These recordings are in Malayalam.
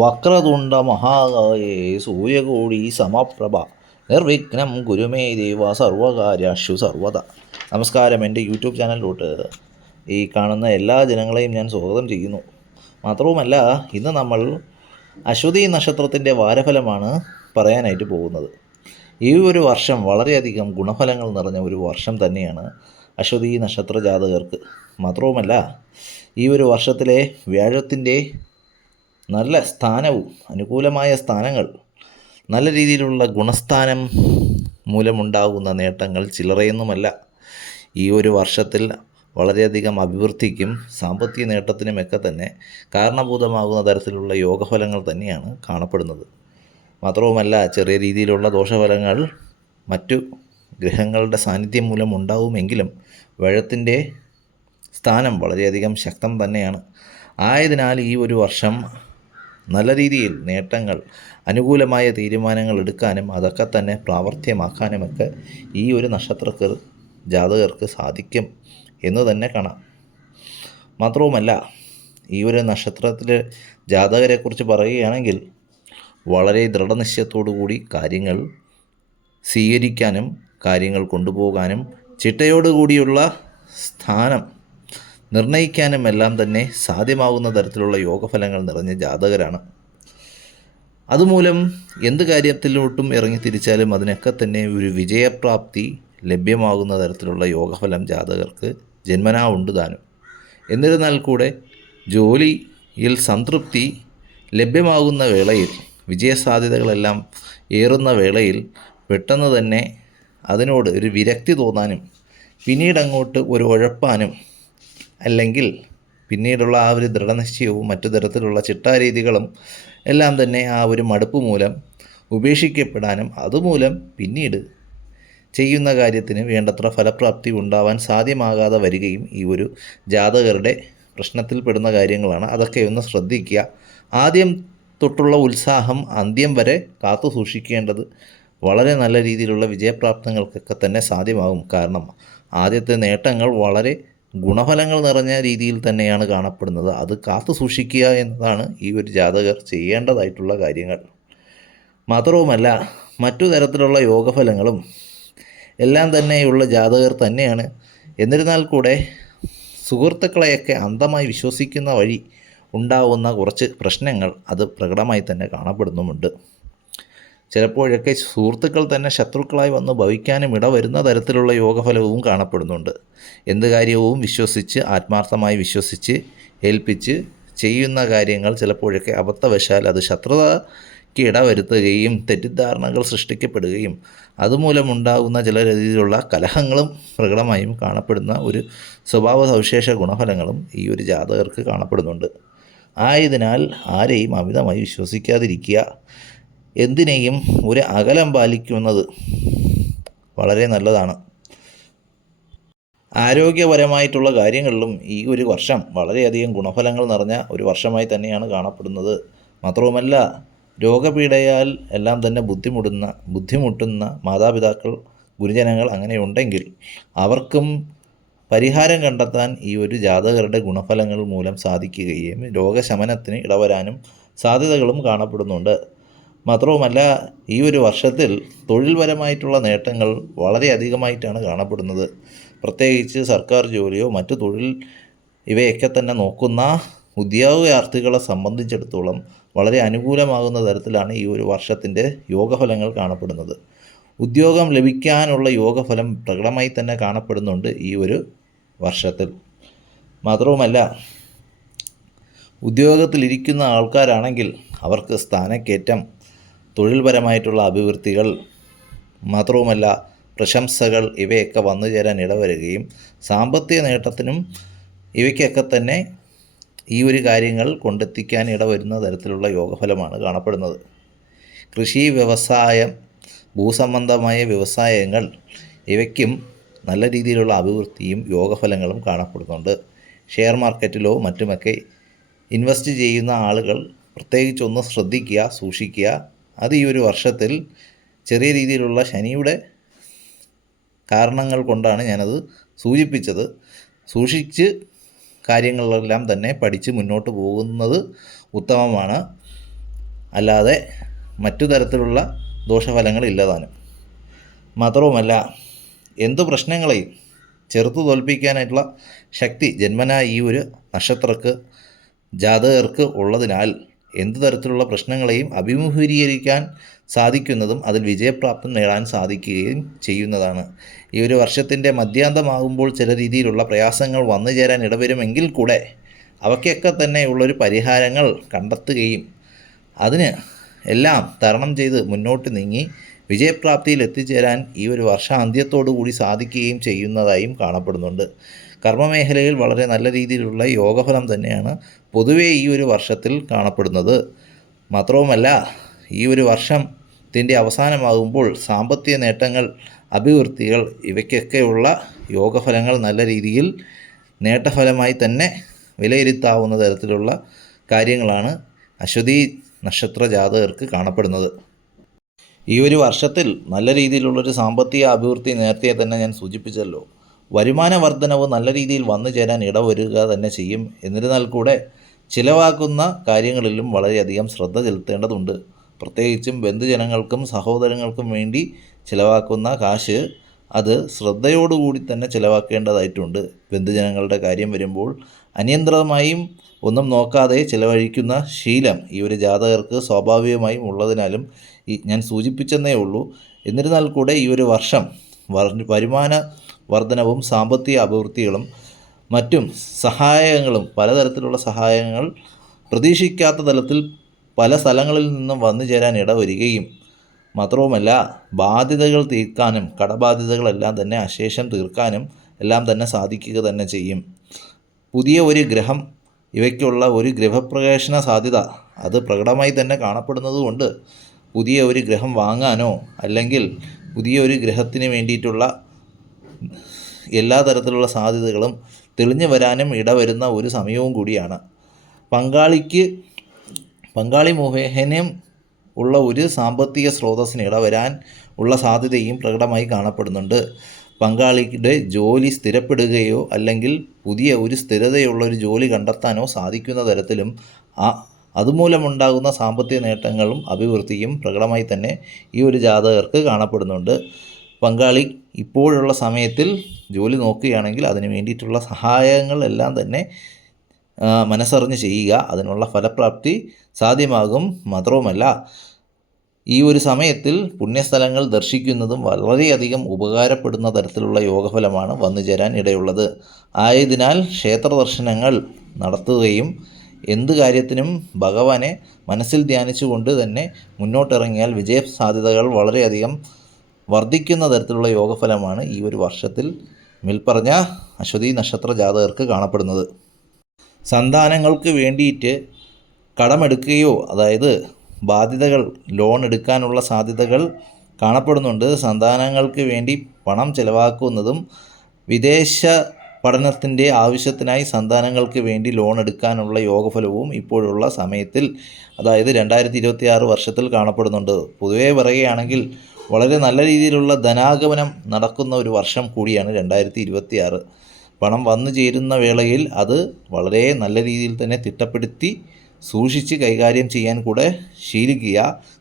വക്രതുണ്ട മഹാകായേ സൂര്യകോടി സമപ്രഭ നിർവിഘ്നം ഗുരുമേ ദേവ സർവകാര്യാഷു സർവത. നമസ്കാരം. എൻ്റെ യൂട്യൂബ് ചാനലിലോട്ട് ഈ കാണുന്ന എല്ലാ ജനങ്ങളെയും ഞാൻ സ്വാഗതം ചെയ്യുന്നു. മാത്രവുമല്ല, ഇന്ന് നമ്മൾ അശ്വതി നക്ഷത്രത്തിൻ്റെ വാരഫലമാണ് പറയാനായിട്ട് പോകുന്നത്. ഈ ഒരു വർഷം വളരെയധികം ഗുണഫലങ്ങൾ നിറഞ്ഞ ഒരു വർഷം തന്നെയാണ് അശ്വതി നക്ഷത്ര ജാതകർക്ക്. മാത്രവുമല്ല, ഈ ഒരു വർഷത്തിലെ വ്യാഴത്തിൻ്റെ നല്ല സ്ഥാനവും അനുകൂലമായ സ്ഥാനങ്ങൾ, നല്ല രീതിയിലുള്ള ഗുണസ്ഥാനം മൂലമുണ്ടാകുന്ന നേട്ടങ്ങൾ ചില്ലറയൊന്നുമല്ല. ഈ ഒരു വർഷത്തിൽ വളരെയധികം അഭിവൃദ്ധിക്കും സാമ്പത്തിക നേട്ടത്തിനുമൊക്കെ തന്നെ കാരണഭൂതമാകുന്ന തരത്തിലുള്ള യോഗഫലങ്ങൾ തന്നെയാണ് കാണപ്പെടുന്നത്. മാത്രവുമല്ല, ചെറിയ രീതിയിലുള്ള ദോഷഫലങ്ങൾ മറ്റു ഗ്രഹങ്ങളുടെ സാന്നിധ്യം മൂലം ഉണ്ടാവുമെങ്കിലും വ്യാഴത്തിൻ്റെ സ്ഥാനം വളരെയധികം ശക്തം തന്നെയാണ്. ആയതിനാൽ ഈ ഒരു വർഷം നല്ല രീതിയിൽ നേട്ടങ്ങൾ, അനുകൂലമായ തീരുമാനങ്ങൾ എടുക്കാനും അതൊക്കെ തന്നെ പ്രാവർത്തികമാക്കാനുമൊക്കെ ഈ ഒരു നക്ഷത്രക്കാർ ജാതകർക്ക് സാധിക്കും എന്ന് തന്നെ കാണാം. മാത്രവുമല്ല, ഈ ഒരു നക്ഷത്രത്തിലെ ജാതകരെക്കുറിച്ച് പറയുകയാണെങ്കിൽ വളരെ ദൃഢനിശ്ചയത്തോടുകൂടി കാര്യങ്ങൾ സ്വീകരിക്കാനും കാര്യങ്ങൾ കൊണ്ടുപോകാനും ചിട്ടയോടുകൂടിയുള്ള സ്ഥാനം നിർണ്ണയിക്കാനും എല്ലാം തന്നെ സാധ്യമാകുന്ന തരത്തിലുള്ള യോഗഫലങ്ങൾ നിറഞ്ഞ ജാതകരാണ്. അതുമൂലം എന്ത് കാര്യത്തിലോട്ടും ഇറങ്ങി തിരിച്ചാലും അതിനൊക്കെ തന്നെ ഒരു വിജയപ്രാപ്തി ലഭ്യമാകുന്ന തരത്തിലുള്ള യോഗഫലം ജാതകർക്ക് ജന്മനാ ഉണ്ട് താനും. എന്നിരുന്നാൽ കൂടെ ജോലിയിൽ സംതൃപ്തി ലഭ്യമാകുന്ന വേളയിൽ, വിജയസാധ്യതകളെല്ലാം ഏറുന്ന വേളയിൽ പെട്ടെന്ന് തന്നെ അതിനോട് ഒരു വിരക്തി തോന്നാനും പിന്നീട് അങ്ങോട്ട് ഒരു ഉഴപ്പാനും, അല്ലെങ്കിൽ പിന്നീടുള്ള ആ ഒരു ദൃഢനിശ്ചയവും മറ്റു തരത്തിലുള്ള ചിട്ടാരീതികളും എല്ലാം തന്നെ ആ ഒരു മടുപ്പ് മൂലം ഉപേക്ഷിക്കപ്പെടാനും അതുമൂലം പിന്നീട് ചെയ്യുന്ന കാര്യത്തിന് വേണ്ടത്ര ഫലപ്രാപ്തി ഉണ്ടാവാൻ സാധ്യമാകാതെ വരികയും ഈ ഒരു ജാതകരുടെ പ്രശ്നത്തിൽപ്പെടുന്ന കാര്യങ്ങളാണ്. അതൊക്കെ ഒന്ന് ശ്രദ്ധിക്കുക. ആദ്യം തൊട്ടുള്ള ഉത്സാഹം അന്ത്യം വരെ കാത്തു സൂക്ഷിക്കേണ്ടത് വളരെ നല്ല രീതിയിലുള്ള വിജയപ്രാപ്തങ്ങൾക്കൊക്കെ തന്നെ സാധ്യമാകും. കാരണം ആദ്യത്തെ നേട്ടങ്ങൾ വളരെ ഗുണഫലങ്ങൾ നിറഞ്ഞ രീതിയിൽ തന്നെയാണ് കാണപ്പെടുന്നത്. അത് കാത്തു സൂക്ഷിക്കുക എന്നതാണ് ഈ ഒരു ജാതകർ ചെയ്യേണ്ടതായിട്ടുള്ള കാര്യങ്ങൾ. മാത്രവുമല്ല, മറ്റു തരത്തിലുള്ള യോഗഫലങ്ങളും എല്ലാം തന്നെയുള്ള ജാതകർ തന്നെയാണ്. എന്നിരുന്നാൽ കൂടെ സുഹൃത്തുക്കളെയൊക്കെ അന്ധമായി വിശ്വസിക്കുന്ന വഴി ഉണ്ടാവുന്ന കുറച്ച് പ്രശ്നങ്ങൾ അത് പ്രകടമായി തന്നെ കാണപ്പെടുന്നുമുണ്ട്. ചിലപ്പോഴൊക്കെ സുഹൃത്തുക്കൾ തന്നെ ശത്രുക്കളായി വന്ന് ഭവിക്കാനും ഇടവരുന്ന തരത്തിലുള്ള യോഗഫലവും കാണപ്പെടുന്നുണ്ട്. എന്ത് കാര്യവും വിശ്വസിച്ച്, ആത്മാർത്ഥമായി വിശ്വസിച്ച് ഏൽപ്പിച്ച് ചെയ്യുന്ന കാര്യങ്ങൾ ചിലപ്പോഴൊക്കെ അബദ്ധവശാൽ അത് ശത്രുതയ്ക്ക് ഇടവരുത്തുകയും തെറ്റിദ്ധാരണകൾ സൃഷ്ടിക്കപ്പെടുകയും അതുമൂലമുണ്ടാകുന്ന ചില രീതിയിലുള്ള കലഹങ്ങളും പ്രകടമായും കാണപ്പെടുന്ന ഒരു സ്വഭാവ സവിശേഷ ഗുണഫലങ്ങളും ഈ ഒരു ജാതകർക്ക് കാണപ്പെടുന്നുണ്ട്. ആയതിനാൽ ആരെയും അമിതമായി വിശ്വസിക്കാതിരിക്കുക, എന്തിനേയും ഒരു അകലം പാലിക്കുന്നത് വളരെ നല്ലതാണ്. ആരോഗ്യപരമായിട്ടുള്ള കാര്യങ്ങളിലും ഈ ഒരു വർഷം വളരെയധികം ഗുണഫലങ്ങൾ നിറഞ്ഞ ഒരു വർഷമായി തന്നെയാണ് കാണപ്പെടുന്നത്. മാത്രവുമല്ല, രോഗപീഠയാൽ എല്ലാം തന്നെ ബുദ്ധിമുട്ടുന്ന മാതാപിതാക്കൾ, ഗുരുജനങ്ങൾ അങ്ങനെയുണ്ടെങ്കിൽ അവർക്കും പരിഹാരം കണ്ടെത്താൻ ഈ ഒരു ജാതകരുടെ ഗുണഫലങ്ങൾ മൂലം സാധിക്കുകയും രോഗശമനത്തിന് ഇടവരാനും സാധ്യതകളും കാണപ്പെടുന്നുണ്ട്. മാത്രവുമല്ല, ഈ ഒരു വർഷത്തിൽ തൊഴിൽപരമായിട്ടുള്ള നേട്ടങ്ങൾ വളരെയധികമായിട്ടാണ് കാണപ്പെടുന്നത്. പ്രത്യേകിച്ച് സർക്കാർ ജോലിയോ മറ്റു തൊഴിൽ ഇവയൊക്കെ തന്നെ നോക്കുന്ന ഉദ്യോഗാർത്ഥികളെ സംബന്ധിച്ചിടത്തോളം വളരെ അനുകൂലമാകുന്ന തരത്തിലാണ് ഈ ഒരു വർഷത്തിൻ്റെ യോഗഫലങ്ങൾ കാണപ്പെടുന്നത്. ഉദ്യോഗം ലഭിക്കാനുള്ള യോഗഫലം പ്രകടമായി തന്നെ കാണപ്പെടുന്നുണ്ട് ഈ ഒരു വർഷത്തിൽ. മാത്രവുമല്ല, ഉദ്യോഗത്തിലിരിക്കുന്ന ആൾക്കാരാണെങ്കിൽ അവർക്ക് സ്ഥാനക്കയറ്റം, തൊഴിൽപരമായിട്ടുള്ള അഭിവൃദ്ധികൾ, മാത്രവുമല്ല പ്രശംസകൾ ഇവയൊക്കെ വന്നു ചേരാൻ ഇടവരുകയും സാമ്പത്തിക നേട്ടത്തിനും ഇവയ്ക്കൊക്കെ തന്നെ ഈ ഒരു കാര്യങ്ങൾ കൊണ്ടെത്തിക്കാൻ ഇടവരുന്ന തരത്തിലുള്ള യോഗഫലമാണ് കാണപ്പെടുന്നത്. കൃഷി, വ്യവസായം, ഭൂസംബന്ധമായ വ്യവസായങ്ങൾ ഇവയ്ക്കും നല്ല രീതിയിലുള്ള അഭിവൃദ്ധിയും യോഗഫലങ്ങളും കാണപ്പെടുന്നുണ്ട്. ഷെയർ മാർക്കറ്റിലോ മറ്റുമൊക്കെ ഇൻവെസ്റ്റ് ചെയ്യുന്ന ആളുകൾ പ്രത്യേകിച്ചൊന്ന് ശ്രദ്ധിക്കുക, സൂക്ഷിക്കുക. അത് ഈ ഒരു വർഷത്തിൽ ചെറിയ രീതിയിലുള്ള ശനിയുടെ കാരണങ്ങൾ കൊണ്ടാണ് ഞാനത് സൂചിപ്പിച്ചത്. സൂക്ഷിച്ച് കാര്യങ്ങളെല്ലാം തന്നെ പഠിച്ച് മുന്നോട്ട് പോകുന്നത് ഉത്തമമാണ്. അല്ലാതെ മറ്റു തരത്തിലുള്ള ദോഷഫലങ്ങൾ ഇല്ലതാനും. മാത്രവുമല്ല, എന്തു പ്രശ്നങ്ങളെയും ചെറുത്തു തോൽപ്പിക്കാനായിട്ടുള്ള ശക്തി ജന്മനാ ഈ ഒരു ജാതകർക്ക് ഉള്ളതിനാൽ എന്തു തരത്തിലുള്ള പ്രശ്നങ്ങളെയും അഭിമുഖീകരിക്കാൻ സാധിക്കുന്നതും അതിൽ വിജയപ്രാപ്തം നേടാൻ സാധിക്കുകയും ചെയ്യുന്നതാണ്. ഈ ഒരു വർഷത്തിൻ്റെ മധ്യാന്തമാകുമ്പോൾ ചില രീതിയിലുള്ള പ്രയാസങ്ങൾ വന്നു ചേരാൻ ഇടവരുമെങ്കിൽ കൂടെ അവയ്ക്കൊക്കെ തന്നെയുള്ളൊരു പരിഹാരങ്ങൾ കണ്ടെത്തുകയും അതിന് എല്ലാം തരണം ചെയ്ത് മുന്നോട്ട് നീങ്ങി വിജയപ്രാപ്തിയിൽ എത്തിച്ചേരാൻ ഈ ഒരു വർഷാന്ത്യത്തോടു കൂടി സാധിക്കുകയും ചെയ്യുന്നതായും കാണപ്പെടുന്നുണ്ട്. കർമ്മമേഖലയിൽ വളരെ നല്ല രീതിയിലുള്ള യോഗഫലം തന്നെയാണ് പൊതുവേ ഈ ഒരു വർഷത്തിൽ കാണപ്പെടുന്നത്. മാത്രവുമല്ല, ഈ ഒരു വർഷത്തിൻ്റെ അവസാനമാകുമ്പോൾ സാമ്പത്തിക നേട്ടങ്ങൾ, അഭിവൃദ്ധികൾ ഇവയ്ക്കൊക്കെയുള്ള യോഗഫലങ്ങൾ നല്ല രീതിയിൽ നേട്ടഫലമായി തന്നെ വിലയിരുത്താവുന്ന തരത്തിലുള്ള കാര്യങ്ങളാണ് അശ്വതി നക്ഷത്ര ജാതകർക്ക് കാണപ്പെടുന്നത്. ഈ ഒരു വർഷത്തിൽ നല്ല രീതിയിലുള്ളൊരു സാമ്പത്തിക അഭിവൃദ്ധി നേരത്തെ തന്നെ ഞാൻ സൂചിപ്പിച്ചല്ലോ. വരുമാന വർധനവ് നല്ല രീതിയിൽ വന്നു ചേരാൻ ഇടവരുക തന്നെ ചെയ്യും. എന്നിരുന്നാൽ കൂടെ ചിലവാക്കുന്ന കാര്യങ്ങളിലും വളരെയധികം ശ്രദ്ധ ചെലുത്തേണ്ടതുണ്ട്. പ്രത്യേകിച്ചും ബന്ധുജനങ്ങൾക്കും സഹോദരങ്ങൾക്കും വേണ്ടി ചിലവാക്കുന്ന കാശ് അത് ശ്രദ്ധയോടുകൂടി തന്നെ ചിലവാക്കേണ്ടതായിട്ടുണ്ട്. ബന്ധുജനങ്ങളുടെ കാര്യം വരുമ്പോൾ അനിയന്ത്രിതമായും ഒന്നും നോക്കാതെ ചിലവഴിക്കുന്ന ശീലം ഈ ഒരു ജാതകർക്ക് സ്വാഭാവികമായും ഉള്ളതിനാലും ഞാൻ സൂചിപ്പിച്ചെന്നേ ഉള്ളൂ. എന്നിരുന്നാൽ കൂടെ ഈ ഒരു വർഷം വരുമാന വർധനവും സാമ്പത്തിക അഭിവൃദ്ധികളും മറ്റും സഹായങ്ങളും പലതരത്തിലുള്ള സഹായങ്ങൾ പ്രതീക്ഷിക്കാത്ത തലത്തിൽ പല സ്ഥലങ്ങളിൽ നിന്നും വന്നു ചേരാൻ ഇടവരികയും മാത്രവുമല്ല ബാധ്യതകൾ തീർക്കാനും കടബാധ്യതകളെല്ലാം തന്നെ അശേഷം തീർക്കാനും എല്ലാം തന്നെ സാധിക്കുക തന്നെ ചെയ്യും. പുതിയ ഒരു ഗ്രഹം ഇവയ്ക്കുള്ള ഒരു ഗ്രഹപ്രവേശന സാധ്യത അത് പ്രകടമായി തന്നെ കാണപ്പെടുന്നതുകൊണ്ട് പുതിയ ഒരു ഗ്രഹം വാങ്ങാനോ അല്ലെങ്കിൽ പുതിയ ഒരു ഗ്രഹത്തിന് വേണ്ടിയിട്ടുള്ള എല്ലാ തരത്തിലുള്ള സാധ്യതകളും തെളിഞ്ഞു വരാനും ഇടവരുന്ന ഒരു സമയവും കൂടിയാണ്. പങ്കാളി മുഖേനയും ഉള്ള ഒരു സാമ്പത്തിക സ്രോതസ്സിന് ഇടവരാൻ ഉള്ള സാധ്യതയും പ്രകടമായി കാണപ്പെടുന്നുണ്ട്. പങ്കാളിയുടെ ജോലി സ്ഥിരപ്പെടുകയോ അല്ലെങ്കിൽ പുതിയ ഒരു സ്ഥിരതയുള്ള ഒരു ജോലി കണ്ടെത്താനോ സാധിക്കുന്ന തരത്തിലും അതുമൂലമുണ്ടാകുന്ന സാമ്പത്തിക നേട്ടങ്ങളും അഭിവൃദ്ധിയും പ്രകടമായി തന്നെ ഈ ഒരു ജാതകർക്ക് കാണപ്പെടുന്നുണ്ട്. പങ്കാളി ഇപ്പോഴുള്ള സമയത്തിൽ ജോലി നോക്കുകയാണെങ്കിൽ അതിന് വേണ്ടിയിട്ടുള്ള സഹായങ്ങളെല്ലാം തന്നെ മനസ്സറിഞ്ഞ് ചെയ്യുക. അതിനുള്ള ഫലപ്രാപ്തി സാധ്യമാകും. മാത്രവുമല്ല, ഈ ഒരു സമയത്തിൽ പുണ്യസ്ഥലങ്ങൾ ദർശിക്കുന്നതും വളരെയധികം ഉപകാരപ്പെടുന്ന തരത്തിലുള്ള യോഗഫലമാണ് വന്നു ചേരാൻ ഇടയുള്ളത്. ആയതിനാൽ ക്ഷേത്ര ദർശനങ്ങൾ നടത്തുകയും എന്ത് കാര്യത്തിനും ഭഗവാനെ മനസ്സിൽ ധ്യാനിച്ചുകൊണ്ട് തന്നെ മുന്നോട്ടിറങ്ങിയാൽ വിജയ സാധ്യതകൾ വളരെയധികം വർദ്ധിക്കുന്ന തരത്തിലുള്ള യോഗഫലമാണ് ഈ ഒരു വർഷത്തിൽ മേൽപ്പറഞ്ഞ അശ്വതി നക്ഷത്ര ജാതകർക്ക് കാണപ്പെടുന്നത്. സന്താനങ്ങൾക്ക് വേണ്ടിയിട്ട് കടമെടുക്കുകയോ അതായത് ബാധ്യതകൾ ലോൺ എടുക്കാനുള്ള സാധ്യതകൾ കാണപ്പെടുന്നുണ്ട്. സന്താനങ്ങൾക്ക് വേണ്ടി പണം ചെലവാക്കുന്നതും വിദേശ പഠനത്തിൻ്റെ ആവശ്യത്തിനായി സന്താനങ്ങൾക്ക് വേണ്ടി ലോൺ എടുക്കാനുള്ള യോഗഫലവും ഇപ്പോഴുള്ള സമയത്തിൽ അതായത് 2026 വർഷത്തിൽ കാണപ്പെടുന്നുണ്ട്. പൊതുവേ പറയുകയാണെങ്കിൽ വളരെ നല്ല രീതിയിലുള്ള ധനാഗമനം നടക്കുന്ന ഒരു വർഷം കൂടിയാണ് 2026. പണം വന്നു ചേരുന്ന വേളയിൽ അത് വളരെ നല്ല രീതിയിൽ തന്നെ തിട്ടപ്പെടുത്തി സൂക്ഷിച്ച് കൈകാര്യം ചെയ്യാൻ കൂടെ ശീലിക്കുക.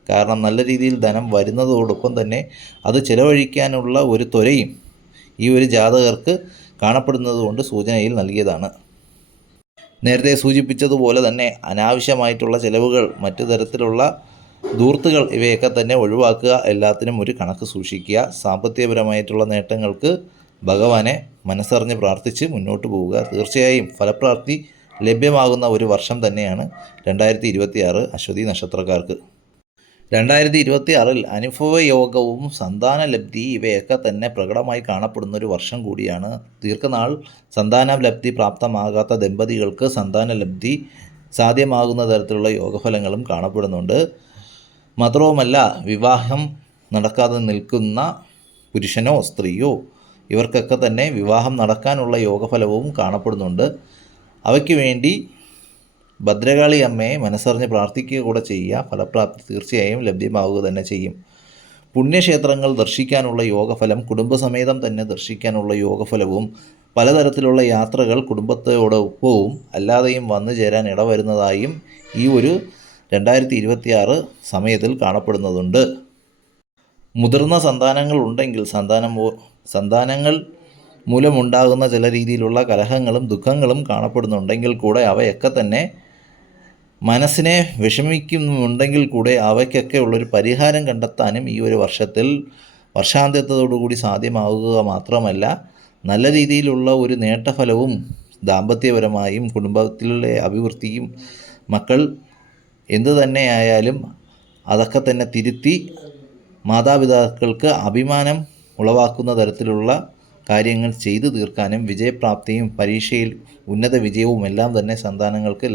കാരണം നല്ല രീതിയിൽ ധനം വരുന്നതോടൊപ്പം തന്നെ അത് ചിലവഴിക്കാനുള്ള ഒരു ത്വരയും ഈ ഒരു ജാതകർക്ക് കാണപ്പെടുന്നതുകൊണ്ട് സൂചനയിൽ നൽകിയതാണ്. നേരത്തെ സൂചിപ്പിച്ചതുപോലെ തന്നെ അനാവശ്യമായിട്ടുള്ള ചിലവുകൾ, മറ്റു തരത്തിലുള്ള ധൂർത്തുകൾ ഇവയൊക്കെ തന്നെ ഒഴിവാക്കുക. എല്ലാത്തിനും ഒരു കണക്ക് സൂക്ഷിക്കുക. സാമ്പത്തികപരമായിട്ടുള്ള നേട്ടങ്ങൾക്ക് ഭഗവാനെ മനസ്സറിഞ്ഞ് പ്രാർത്ഥിച്ച് മുന്നോട്ട് പോവുക. തീർച്ചയായും ഫലപ്രാപ്തി ലഭ്യമാകുന്ന ഒരു വർഷം തന്നെയാണ് 2026 അശ്വതി നക്ഷത്രക്കാർക്ക്. 2026 അനുഭവയോഗവും സന്താനലബ്ധി ഇവയൊക്കെ തന്നെ പ്രകടമായി കാണപ്പെടുന്ന ഒരു വർഷം കൂടിയാണ്. ദീർഘനാൾ സന്താനലബ്ധി പ്രാപ്തമാകാത്ത ദമ്പതികൾക്ക് സന്താനലബ്ധി സാധ്യമാകുന്ന തരത്തിലുള്ള യോഗഫലങ്ങളും കാണപ്പെടുന്നുണ്ട്. മാത്രവുമല്ല, വിവാഹം നടക്കാതെ നിൽക്കുന്ന പുരുഷനോ സ്ത്രീയോ ഇവർക്കൊക്കെ തന്നെ വിവാഹം നടക്കാനുള്ള യോഗഫലവും കാണപ്പെടുന്നുണ്ട്. അവയ്ക്ക് വേണ്ടി ഭദ്രകാളി അമ്മയെ മനസ്സറിഞ്ഞ് പ്രാർത്ഥിക്കുക കൂടെ ചെയ്യുക. ഫലപ്രാപ്തി തീർച്ചയായും ലഭ്യമാവുക തന്നെ ചെയ്യും. പുണ്യക്ഷേത്രങ്ങൾ ദർശിക്കാനുള്ള യോഗഫലം, കുടുംബസമേതം തന്നെ ദർശിക്കാനുള്ള യോഗഫലവും പലതരത്തിലുള്ള യാത്രകൾ കുടുംബത്തോടൊപ്പവും അല്ലാതെയും വന്നു ചേരാൻ ഇടവരുന്നതായും ഈ ഒരു 2026 സമയത്തിൽ കാണപ്പെടുന്നതുണ്ട്. മുതിർന്ന സന്താനങ്ങൾ ഉണ്ടെങ്കിൽ സന്താനങ്ങൾ മൂലമുണ്ടാകുന്ന ചില രീതിയിലുള്ള കലഹങ്ങളും ദുഃഖങ്ങളും കാണപ്പെടുന്നുണ്ടെങ്കിൽ കൂടെ അവയൊക്കെ തന്നെ മനസ്സിനെ വിഷമിക്കുന്നുണ്ടെങ്കിൽ കൂടെ അവയ്ക്കൊക്കെ ഉള്ളൊരു പരിഹാരം കണ്ടെത്താനും ഈ ഒരു വർഷാന്ത്യത്തോടുകൂടി സാധ്യമാവുക മാത്രമല്ല, നല്ല രീതിയിലുള്ള ഒരു നേട്ടഫലവും ദാമ്പത്യപരമായും കുടുംബത്തിലെ അഭിവൃദ്ധിയും മക്കൾ എന്തു തന്നെയായാലും അതൊക്കെ തന്നെ തിരുത്തി മാതാപിതാക്കൾക്ക് അഭിമാനം ഉളവാക്കുന്ന തരത്തിലുള്ള കാര്യങ്ങൾ ചെയ്തു തീർക്കാനും വിജയപ്രാപ്തിയും പരീക്ഷയിൽ ഉന്നത വിജയവും എല്ലാം തന്നെ സന്താനങ്ങൾക്ക്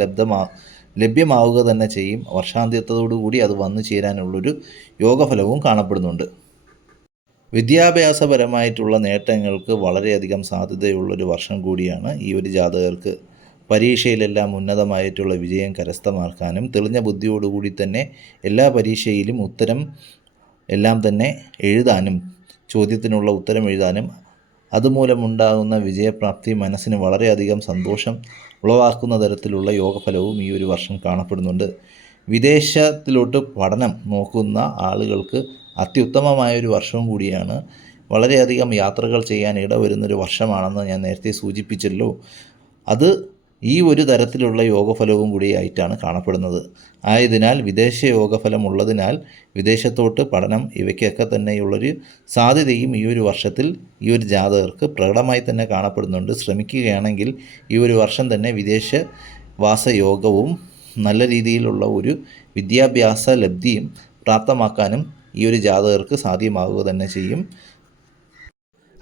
ലഭ്യമാവുക തന്നെ ചെയ്യും. വർഷാന്ത്യത്തോടുകൂടി അത് വന്നു ചേരാനുള്ളൊരു യോഗഫലവും കാണപ്പെടുന്നുണ്ട്. വിദ്യാഭ്യാസപരമായിട്ടുള്ള നേട്ടങ്ങൾക്ക് വളരെയധികം സാധ്യതയുള്ളൊരു വർഷം കൂടിയാണ് ഈ ഒരു ജാതകർക്ക്. പരീക്ഷയിലെല്ലാം ഉന്നതമായിട്ടുള്ള വിജയം കരസ്ഥമാക്കാനും തെളിഞ്ഞ ബുദ്ധിയോടുകൂടി തന്നെ എല്ലാ പരീക്ഷയിലും ഉത്തരം എല്ലാം തന്നെ എഴുതാനും, ചോദ്യത്തിനുള്ള ഉത്തരം എഴുതാനും അതുമൂലമുണ്ടാകുന്ന വിജയപ്രാപ്തി മനസ്സിന് വളരെയധികം സന്തോഷം ഉളവാക്കുന്ന തരത്തിലുള്ള യോഗഫലവും ഈ ഒരു വർഷം കാണപ്പെടുന്നുണ്ട്. വിദേശത്തിലോട്ട് പഠനം നോക്കുന്ന ആളുകൾക്ക് അത്യുത്തമമായൊരു വർഷവും കൂടിയാണ്. വളരെയധികം യാത്രകൾ ചെയ്യാൻ ഇടവരുന്നൊരു വർഷമാണെന്ന് ഞാൻ നേരത്തെ സൂചിപ്പിച്ചല്ലോ. അത് ഈ ഒരു തരത്തിലുള്ള യോഗഫലവും കൂടിയായിട്ടാണ് കാണപ്പെടുന്നത്. ആയതിനാൽ വിദേശ യോഗഫലം ഉള്ളതിനാൽ വിദേശത്തോട്ട് പഠനം ഇവയ്ക്കൊക്കെ തന്നെയുള്ളൊരു സാധ്യതയും ഈ ഒരു വർഷത്തിൽ ഈ ഒരു ജാതകർക്ക് പ്രകടമായി തന്നെ കാണപ്പെടുന്നുണ്ട്. ശ്രമിക്കുകയാണെങ്കിൽ ഈ ഒരു വർഷം തന്നെ വിദേശ വാസയോഗവും നല്ല രീതിയിലുള്ള ഒരു വിദ്യാഭ്യാസ ലബ്ധിയും പ്രാപ്തമാക്കാനും ഈ ഒരു ജാതകർക്ക് സാധ്യമാവുക തന്നെ ചെയ്യും.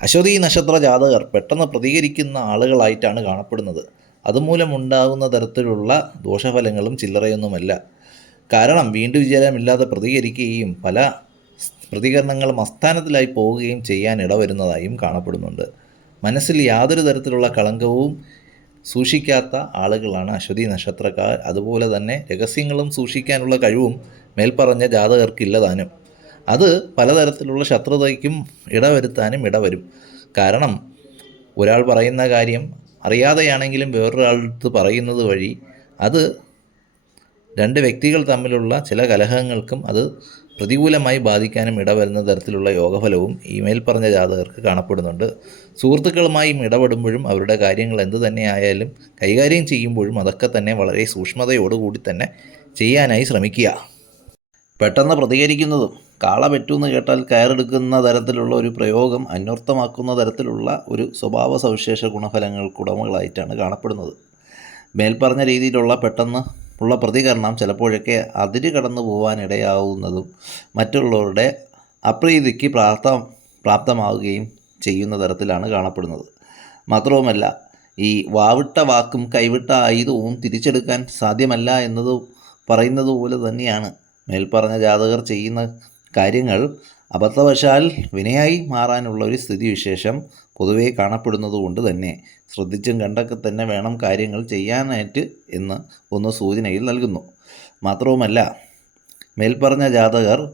അശ്വതി നക്ഷത്ര ജാതകർ പെട്ടെന്ന് പ്രതികരിക്കുന്ന ആളുകളായിട്ടാണ് കാണപ്പെടുന്നത്. അതുമൂലമുണ്ടാകുന്ന തരത്തിലുള്ള ദോഷഫലങ്ങളും ചില്ലറയൊന്നുമല്ല. കാരണം വീണ്ടും വിചാരമില്ലാതെ പ്രതികരിക്കുകയും പല പ്രതികരണങ്ങളും അസ്ഥാനത്തിലായി പോവുകയും ചെയ്യാൻ ഇടവരുന്നതായും കാണപ്പെടുന്നുണ്ട്. മനസ്സിൽ യാതൊരു തരത്തിലുള്ള കളങ്കവും സൂക്ഷിക്കാത്ത ആളുകളാണ് അശ്വതി നക്ഷത്രക്കാർ. അതുപോലെ തന്നെ രഹസ്യങ്ങളും സൂക്ഷിക്കാനുള്ള കഴിവും മേൽപ്പറഞ്ഞ ജാതകർക്കില്ലതാനും. അത് പലതരത്തിലുള്ള ശത്രുതയ്ക്കും ഇടവരുത്താനും ഇടവരും. കാരണം ഒരാൾ പറയുന്ന കാര്യം അറിയാതെയാണെങ്കിലും വേറൊരാളടുത്ത് പറയുന്നത് വഴി അത് രണ്ട് വ്യക്തികൾ തമ്മിലുള്ള ചില കലഹങ്ങൾക്കും അത് പ്രതികൂലമായി ബാധിക്കാനും ഇടവരുന്ന തരത്തിലുള്ള യോഗഫലവും ഈ മേൽപ്പറഞ്ഞ ജാതകർക്ക് കാണപ്പെടുന്നുണ്ട്. സുഹൃത്തുക്കളുമായും ഇടപെടുമ്പോഴും അവരുടെ കാര്യങ്ങൾ എന്തു തന്നെയായാലും കൈകാര്യം ചെയ്യുമ്പോഴും അതൊക്കെ തന്നെ വളരെ സൂക്ഷ്മതയോടുകൂടി തന്നെ ചെയ്യാനായി ശ്രമിക്കുക. പെട്ടെന്ന് പ്രതികരിക്കുന്നതും കാള പെറ്റൂന്ന് കേട്ടാൽ കയറെടുക്കുന്ന തരത്തിലുള്ള ഒരു പ്രയോഗം അന്വർത്ഥമാക്കുന്ന തരത്തിലുള്ള ഒരു സ്വഭാവ സവിശേഷ ഗുണഫലങ്ങൾക്കുടമകളായിട്ടാണ് കാണപ്പെടുന്നത്. മേൽപ്പറഞ്ഞ രീതിയിലുള്ള പെട്ടെന്ന് ഉള്ള പ്രതികരണം ചിലപ്പോഴൊക്കെ അതിര് കടന്നു പോകാനിടയാവുന്നതും മറ്റുള്ളവരുടെ അപ്രീതിക്ക് പ്രാപ്തമാവുകയും ചെയ്യുന്ന തരത്തിലാണ് കാണപ്പെടുന്നത്. മാത്രവുമല്ല, ഈ വാവിട്ട വാക്കും കൈവിട്ട ആയുധവും തിരിച്ചെടുക്കാൻ സാധ്യമല്ല എന്നത് പറയുന്നത് പോലെ തന്നെയാണ് മേൽപ്പറഞ്ഞ ജാതകർ ചെയ്യുന്ന കാര്യങ്ങൾ അബദ്ധവശാൽ വിനയായി മാറാനുള്ള ഒരു സ്ഥിതിവിശേഷം പൊതുവേ കാണപ്പെടുന്നത് കൊണ്ട് തന്നെ ശ്രദ്ധിച്ചും കണ്ടൊക്കെ തന്നെ വേണം കാര്യങ്ങൾ ചെയ്യാനായിട്ട് എന്ന് ഒന്ന് സൂചനയിൽ നൽകുന്നു. മാത്രവുമല്ല, മേൽപ്പറഞ്ഞ ജാതകർ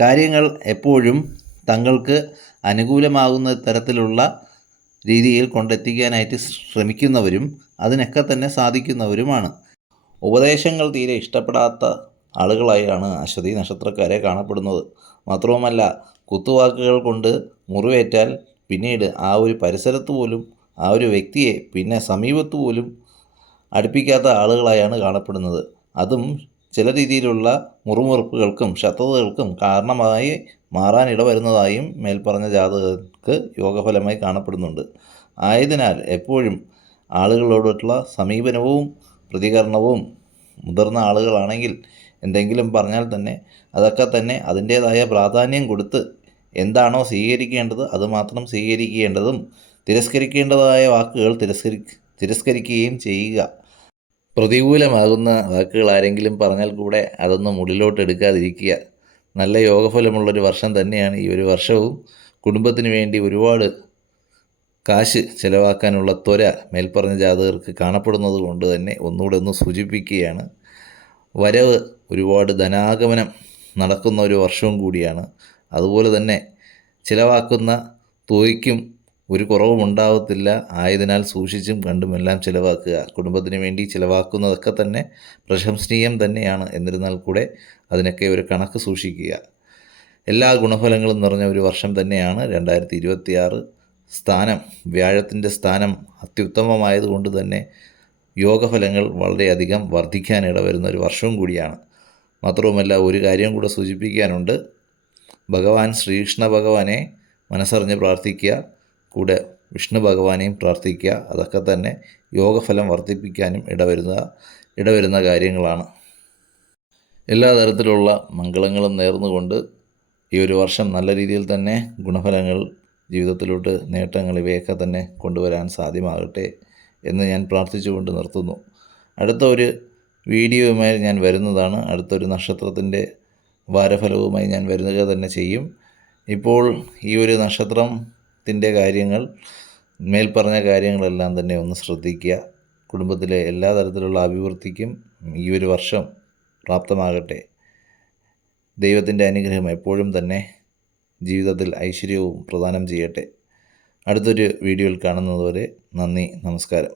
കാര്യങ്ങൾ എപ്പോഴും തങ്ങൾക്ക് അനുകൂലമാകുന്ന തരത്തിലുള്ള രീതിയിൽ കൊണ്ടെത്തിക്കാനായിട്ട് ശ്രമിക്കുന്നവരും അതിനൊക്കെ തന്നെ സാധിക്കുന്നവരുമാണ്. ഉപദേശങ്ങൾ തീരെ ഇഷ്ടപ്പെടാത്ത ആളുകളായാണ് അശ്വതി നക്ഷത്രക്കാരെ കാണപ്പെടുന്നത്. മാത്രവുമല്ല, കുത്തുവാക്കുകൾ കൊണ്ട് മുറിവേറ്റാൽ പിന്നീട് ആ ഒരു പരിസരത്ത് പോലും ആ ഒരു വ്യക്തിയെ പിന്നെ സമീപത്ത് പോലും അടുപ്പിക്കാത്ത ആളുകളായാണ് കാണപ്പെടുന്നത്. അതും ചില രീതിയിലുള്ള മുറിമുറുപ്പുകൾക്കും ശത്രുതകൾക്കും കാരണമായി മാറാനിട വരുന്നതായും മേൽപ്പറഞ്ഞ ജാതകർക്ക് യോഗഫലമായി കാണപ്പെടുന്നുണ്ട്. ആയതിനാൽ എപ്പോഴും ആളുകളോടുള്ള സമീപനവും പ്രതികരണവും മുതിർന്ന ആളുകളാണെങ്കിൽ എന്തെങ്കിലും പറഞ്ഞാൽ തന്നെ അതൊക്കെ തന്നെ അതിൻ്റേതായ പ്രാധാന്യം കൊടുത്ത് എന്താണോ സ്വീകരിക്കേണ്ടത് അതുമാത്രം സ്വീകരിക്കേണ്ടതും തിരസ്കരിക്കേണ്ടതായ വാക്കുകൾ തിരസ്കരിക്കുകയും ചെയ്യുക. പ്രതികൂലമാകുന്ന വാക്കുകൾ ആരെങ്കിലും പറഞ്ഞാൽ കൂടെ അതൊന്നും ഉള്ളിലോട്ട് എടുക്കാതിരിക്കുക. നല്ല യോഗഫലമുള്ളൊരു വർഷം തന്നെയാണ് ഈ ഒരു വർഷവും. കുടുംബത്തിന് വേണ്ടി ഒരുപാട് കാശ് ചിലവാക്കാനുള്ള ത്വര മേൽപ്പറഞ്ഞ ജാതകർക്ക് കാണപ്പെടുന്നത് കൊണ്ട് തന്നെ ഒന്നുകൂടെ ഒന്ന് സൂചിപ്പിക്കുകയാണ്. വരവ് ഒരുപാട് ധനാഗമനം നടക്കുന്ന ഒരു വർഷവും കൂടിയാണ്. അതുപോലെ തന്നെ ചിലവാക്കുന്ന തുകയ്ക്കും ഒരു കുറവും ഉണ്ടാവത്തില്ല. ആയതിനാൽ സൂക്ഷിച്ചും കണ്ടുമെല്ലാം ചിലവാക്കുക. കുടുംബത്തിന് വേണ്ടി ചിലവാക്കുന്നതൊക്കെ തന്നെ പ്രശംസനീയം തന്നെയാണ്. എന്നിരുന്നാൽ കൂടെ അതിനൊക്കെ ഒരു കണക്ക് സൂക്ഷിക്കുക. എല്ലാ ഗുണഫലങ്ങളും നിറഞ്ഞ ഒരു വർഷം തന്നെയാണ് 2026. സ്ഥാനം, വ്യാഴത്തിൻ്റെ സ്ഥാനം അത്യുത്തമമായതുകൊണ്ട് തന്നെ യോഗഫലങ്ങൾ വളരെയധികം വർദ്ധിക്കാനിട വരുന്ന ഒരു വർഷവും കൂടിയാണ്. മാത്രവുമല്ല, ഒരു കാര്യം കൂടെ സൂചിപ്പിക്കാനുണ്ട്. ഭഗവാൻ ശ്രീകൃഷ്ണ ഭഗവാനെ മനസ്സറിഞ്ഞ് പ്രാർത്ഥിക്കുക, കൂടെ വിഷ്ണു ഭഗവാനെയും പ്രാർത്ഥിക്കുക. അതൊക്കെ തന്നെ യോഗഫലം വർദ്ധിപ്പിക്കാനും ഇടവരുന്ന കാര്യങ്ങളാണ്. എല്ലാ തരത്തിലുള്ള മംഗളങ്ങളും നേർന്നുകൊണ്ട് ഈ ഒരു വർഷം നല്ല രീതിയിൽ തന്നെ ഗുണഫലങ്ങൾ, ജീവിതത്തിലോട്ട് നേട്ടങ്ങൾ, ഇവയൊക്കെ തന്നെ കൊണ്ടുവരാൻ സാധ്യമാകട്ടെ എന്ന് ഞാൻ പ്രാർത്ഥിച്ചുകൊണ്ട് നിർത്തുന്നു. അടുത്ത ഒരു വീഡിയോയുമായി ഞാൻ വരുന്നതാണ്. അടുത്തൊരു നക്ഷത്രത്തിൻ്റെ വാരഫലവുമായി ഞാൻ വരുക തന്നെ ചെയ്യും. ഇപ്പോൾ ഈ ഒരു നക്ഷത്രത്തിൻ്റെ കാര്യങ്ങൾ, മേൽപ്പറഞ്ഞ കാര്യങ്ങളെല്ലാം തന്നെ ഒന്ന് ശ്രദ്ധിക്കുക. കുടുംബത്തിലെ എല്ലാ തരത്തിലുള്ള അഭിവൃദ്ധിക്കും ഈ ഒരു വർഷം പ്രാപ്തമാകട്ടെ. ദൈവത്തിൻ്റെ അനുഗ്രഹം എപ്പോഴും തന്നെ ജീവിതത്തിൽ ഐശ്വര്യവും പ്രദാനം ചെയ്യട്ടെ. അടുത്തൊരു വീഡിയോയിൽ കാണുന്നതുവരെ നന്ദി, നമസ്കാരം.